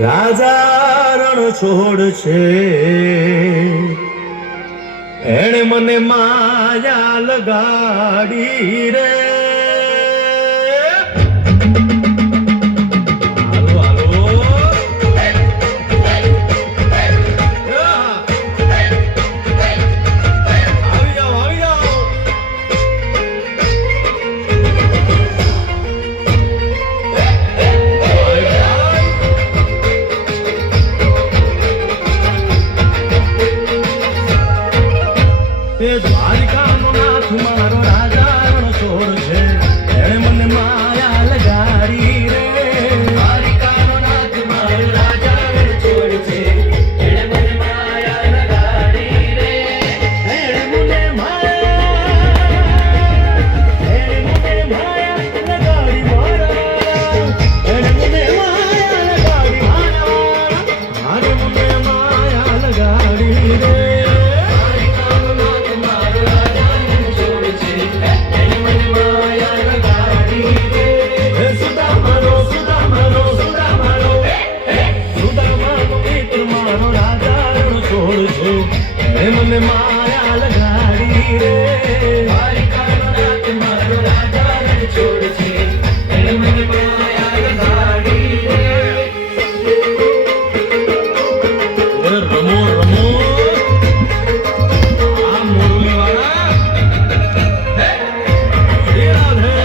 રાજા રણ છોડ છે એણે મને માયા લગાડી રે. હાલો હાલો આવી જાઓ આવી જાઓ. દ્વારિકાનો નાથ મારો રાજા રણ છોડ છે એણે મને માયા લગાડી રે. દ્વારિકાનો નાથ મારો રાજા રણ છોડ છે એણે મને માયા લગાડી રે. એણે મને માયા લગાડી મારા, એણે મને માયા લગાડી મારા, મારે મને માયા લગાડી રે. મને માયા લગાડી રે. દ્વારિકાનો નાથ મારો રાજા રણ છોડ છે એણે મને માયા લગાડી રે. રમો રમો આ મુરલી વાળા હે રાધે.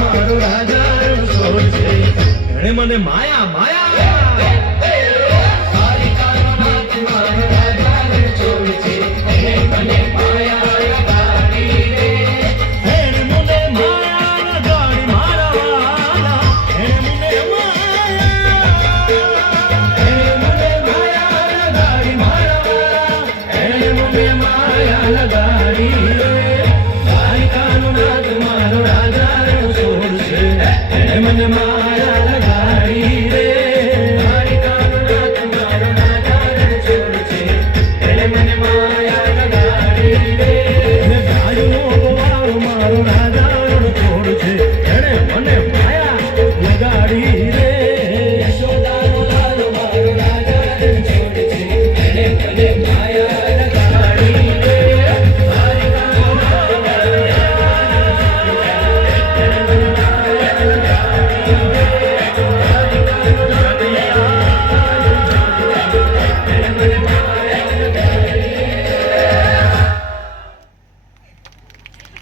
મારો રાજા છોડ છે એણે મને માયા માયા. દ્વારિકાનો નાથ મારો રાજા છોડ છે એણે મને માયા લગાડી રે. એણે મને માયા લગાડી મારા વાલા, એણે મને માયા લગાડી મારા વાલા, એણે મને માયા લગાડી રે. દ્વારિકાનો નાથ મારો રાજા છોડ છે એણે મને માયા